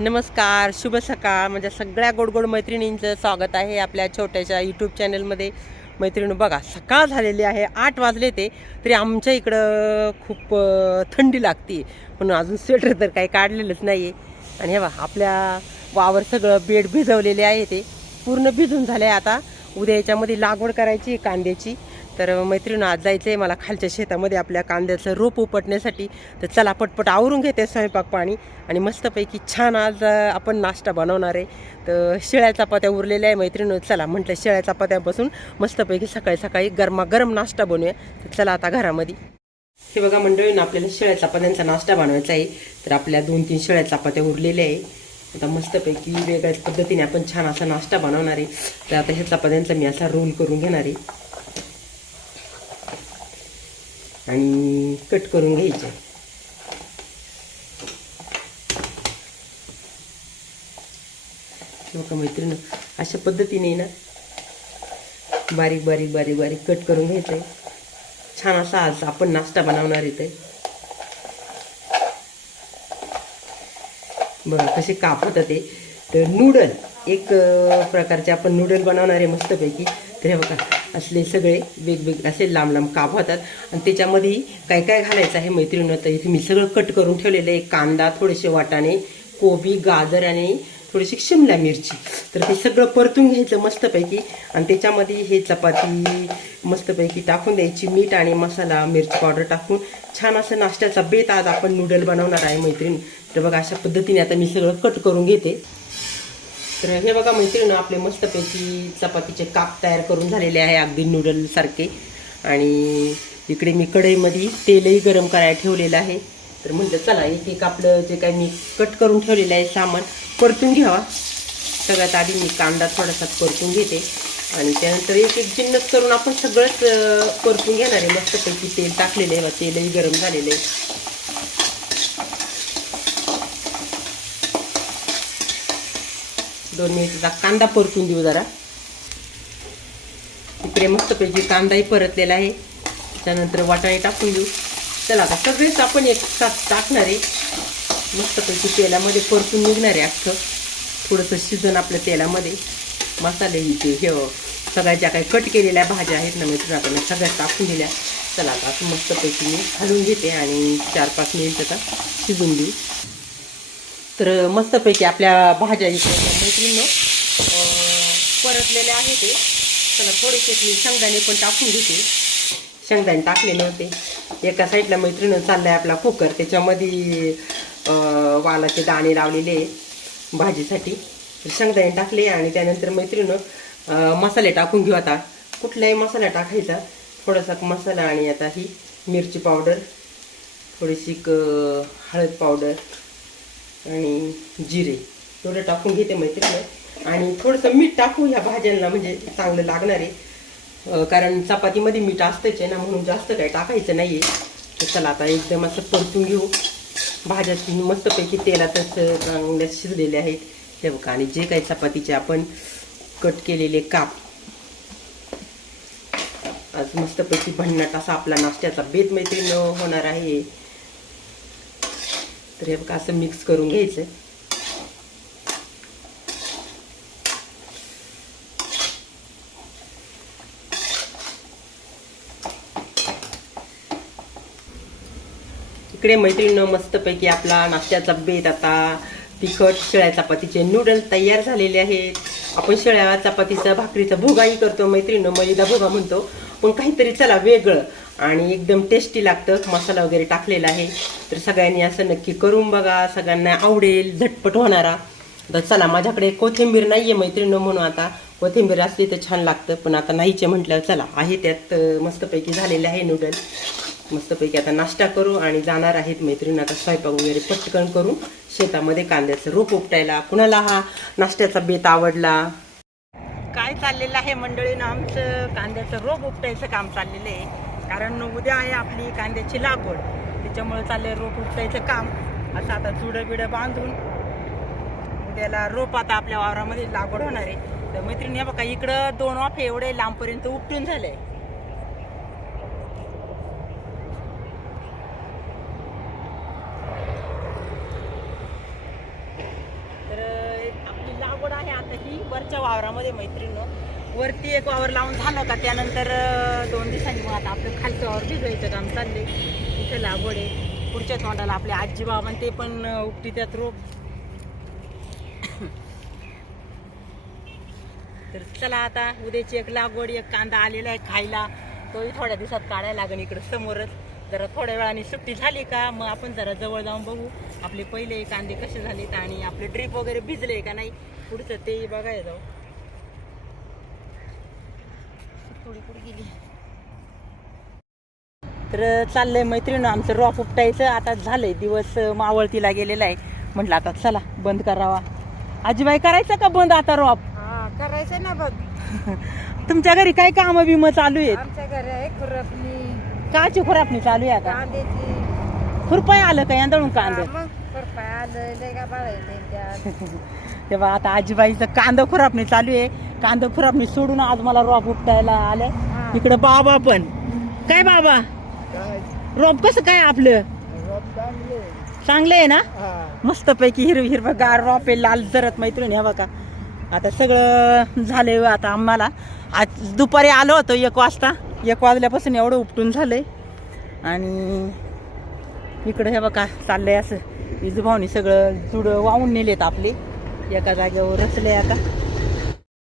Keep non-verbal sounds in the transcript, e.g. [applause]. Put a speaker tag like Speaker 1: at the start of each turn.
Speaker 1: नमस्कार शुभ सकाळ. म्हणजे सगळ्या गोडगोड मैत्रिणींचं स्वागत आहे आपल्या छोट्याशा यूट्यूब चॅनलमध्ये मैत्रिणी बघा सकाळ झालेली आहे आठ वाजले ते तरी आमच्या इकडं खूप थंडी लागते म्हणून अजून स्वेटर तर काही काढलेलंच नाही आहे आणि हे बा आपल्या वावर सगळं बेड भिजवलेले आहे ते. पूर्ण भिजून झालं आहे आता. उद्या याच्यामध्ये लागवड करायची आहे कांद्याची. तर मैत्रिणी आज जायचं आहे मला खालच्या शेतामध्ये आपल्या कांद्याचं रोप उपटण्यासाठी. तर चला पटपट आवरून घेते स्वयंपाक पाणी. आणि मस्तपैकी छान आज आपण नाश्ता बनवणार आहे. तर शेळ्या चपात्या उरलेल्या आहे मैत्रिणी. चला म्हटलं शेळ्या चपात्यापासून मस्तपैकी सकाळी सकाळी गरमागरम नाश्ता बनवूया. तर चला आता घरामध्ये. हे बघा मंडळीनं आपल्याला शेळ्या चपात्यांचा नाश्ता बनवायचा आहे. तर आपल्या दोन तीन शेळ्या चपात्या उरलेल्या आहे. आता मस्तपैकी वेगळ्याच पद्धतीने आपण छान असा नाश्ता बनवणार आहे. तर आता ह्या चपात्यांचा मी असा रोल करून घेणार आहे. आणि कट करून घ्यायचे. हो बघा मैत्रीण? अशा पद्धतीने ना बारीक बारीक बारीक बारीक कट करून घ्यायचं. आहे छान असा आज आपण नाश्ता बनवणार येते बघा कसे काप ते तर नूडल एक प्रकारचे आपण नूडल बनवणार आहे मस्तपैकी. तर हे बघा असले सगळे वेगवेगळे असे लांब लांब काप होतात. आणि त्याच्यामध्ये काय काय घालायचं आहे मैत्रिणी तर इथे मी सगळं कट करून ठेवलेलं आहे. कांदा थोडेसे वाटाणे कोबी गाजर आणि थोडीशी शिमला मिरची. तर ते सगळं परतून घ्यायचं मस्तपैकी. आणि त्याच्यामध्ये हे चपाती मस्तपैकी टाकून द्यायची. मीठ आणि मसाला मिरची पावडर टाकून छान असं नाश्त्याचा बेत आज आपण नूडल बनवणार आहे मैत्रीण. तर बघा अशा पद्धतीने आता मी सगळं कट करून घेते. तर हे बघा मैत्रीण आपले मस्तपैकी चपातीचे काप तयार करून झालेले आहे अगदी नूडलसारखे आणि इकडे मी कढईमध्ये तेलही गरम करायला ठेवलेलं आहे. तर म्हटलं चला एक एक आपलं जे काही मी कट करून ठेवलेलं आहे सामान परतून घ्यावा. सगळ्यात आधी मी कांदा थोडासा परतून घेते. आणि त्यानंतर एक एक जिन्नत करून आपण सगळंच परतून घेणार आहे. मस्तपैकी तेल टाकलेलं आहे तेलही गरम झालेलं आहे. दोन मिनिटाचा कांदा परतून देऊ जरा. इकडे मस्तपैकी कांदाही परतलेला आहे. त्यानंतर वाटाणे टाकून देऊ. चला आता सगळेच आपण एक साथ टाकणार आहे. मस्तपैकी तेलामध्ये परतून निघणार आहे अख्खं. थोडंसं शिजन आपल्या तेलामध्ये. मसाले ते हे सगळ्या ज्या काही कट केलेल्या भाज्या आहेत ना मित्र आता सगळ्या टाकून दिल्या. चला आता मस्तपैकी मी घालून घेते आणि चार पाच मिनिट आता शिजून देऊ. तर मस्तपैकी आपल्या भाज्या इकडे मैत्रिणीनं परतलेल्या आहे ते. चला थोडेसे मी शेंगदाणे पण टाकून घेते. शेंगदाणे टाकले नव्हते. एका साईडला मैत्रिणीनं चाललाय आपला कुकर. त्याच्यामध्ये वालाचे दाणे लावलेले आहे भाजीसाठी. शेंगदाणे टाकले आणि त्यानंतर मैत्रिणीनं मसाले टाकून घेऊ आता. कुठलाही मसाला टाकायचा. थोडासा मसाला आणि आता ही मिरची पावडर थोडीशी हळद पावडर आणि जिरे. एवढं टाकून घेते मैत्रिणी आणि थोडंसं मीठ टाकू ह्या भाज्यांना म्हणजे चांगलं लागणार आहे. कारण चपातीमध्ये मीठ असतंच आहे ना म्हणून जास्त काही टाकायचं नाही आहे चला आता एकदम असं परतून घेऊ. भाज्या मस्तपैकी तेलातच चांगल्या शिजलेल्या आहेत. हे बघा आणि जे काही चपातीचे आपण कट केलेले काप. आज मस्तपैकी भन्नाट असा आपला नाश्त्याचा बेत मैत्रीण होणार आहे. तर हे बघा असं मिक्स करून घ्यायचं. इकडे मैत्रिणीनं मस्तपैकी आपला नाश्त्याचा बेत आता तिखट शेळ्या चपातीचे नूडल तयार झालेले आहेत. आपण शेळ्या चपातीचा भाकरीचा भोगाही करतो मैत्रिणीनं मैदा भोगा म्हणतो. पण काहीतरी चला वेगळं. आणि एकदम टेस्टी लागतं. मसाला वगैरे टाकलेला आहे. तर सगळ्यांनी असं नक्की करून बघा. सगळ्यांना आवडेल झटपट होणारा. तर चला माझ्याकडे कोथिंबीर नाही आहे मैत्रिणीनं म्हणून आता. कोथिंबीर असली तर छान लागतं पण आता नाहीचे म्हटलं चला आहे त्यात मस्तपैकी झालेले आहे नूडल्स मस्तपैकी आता नाश्ता करू आणि जाणार आहेत मैत्रिणी आता स्वयंपाक वगैरे पटकन करून. शेतामध्ये कांद्याचं रोप उपटायला. कुणाला हा नाश्त्याचा बेत आवडला? काय चाललेलं आहे मंडळीनं? आमचं कांद्याचं रोप उपटायचं काम चाललेलं आहे. कारण उद्या आहे आपली कांद्याची लागवड. त्याच्यामुळे चाललंय रोप उपटायचं काम. असं आता जुडं बिडं बांधून उद्याला रोप आता आपल्या वावरामध्ये लागवड होणार आहे. तर मैत्रिणी बघा इकडं दोन वाफे एवढे लांबपर्यंत उपटून झाले. आहे आता ही वरच्या वावरामध्ये मैत्रिणी. वरती एक वावर लावून झालं का? त्यानंतर अं, दोन दिवसांनी मग आता आपलं खालचं वावर भिजवायचं काम चालले इथं लागवड आहे. पुढच्या तोंडाला आपले आजी बाबा ते पण उपटी त्यात रोप. तर चला आता उद्याची एक लागवड एक कांदा आलेला आहे खायला. तोही थोड्या दिवसात काढायला लागेल इकडं समोरच. जरा थोड्या वेळाने सुट्टी झाली का मग आपण जरा जवळ जाऊन बघू. आपले पहिले कांदे कसे झालेत आणि आपले ड्रीप वगैरे भिजले का नाही पुढचं तेही बघायला जाऊ. थोडी पुढे गेली. तर चाललंय मैत्रिणी आमचं रॉक उपटायचं. आता झालंय दिवस मावळतीला गेलेला आहे. म्हटलं आता चला बंद करावा. आजीबाई करायचं का बंद आता रॉप
Speaker 2: हा करायचं ना बघ. [laughs]
Speaker 1: तुमच्या घरी काय काम बिम चालू आहेत?
Speaker 2: आमच्या घरी आहे खुरपणी.
Speaker 1: काची खुरापणी चालू आहे आता?
Speaker 2: कांद्याची.
Speaker 1: खुरपाय आलं का यांदळून कांद?
Speaker 2: हा, मग खुरपाय आलं लय का बाळायचं त्यात. [laughs]
Speaker 1: तेव्हा आता आजीबाईचं कांदा खुरापणी चालू आहे. कांदा खुरापणी सोडून आज मला रॉप उपटायला आलंय
Speaker 2: हा.
Speaker 1: इकडे बाबा पण. काय बाबा? रोप कसं काय आपलं? चांगलं आहे ना? मस्त पैकी हिरवी हिरव गार रॉप आहे लाल जरत मैत्रीण हे बघा. आता सगळं झालंय आता आम्हाला. आज दुपारी आलो होतो एक वाजता. एक वाजल्यापासून एवढं उपटून झालंय. आणि इकडं हे बघा चाललंय असं. इजभावनी सगळं जुडं वाहून नेलेत आपले. एका जागेवर रचले आता.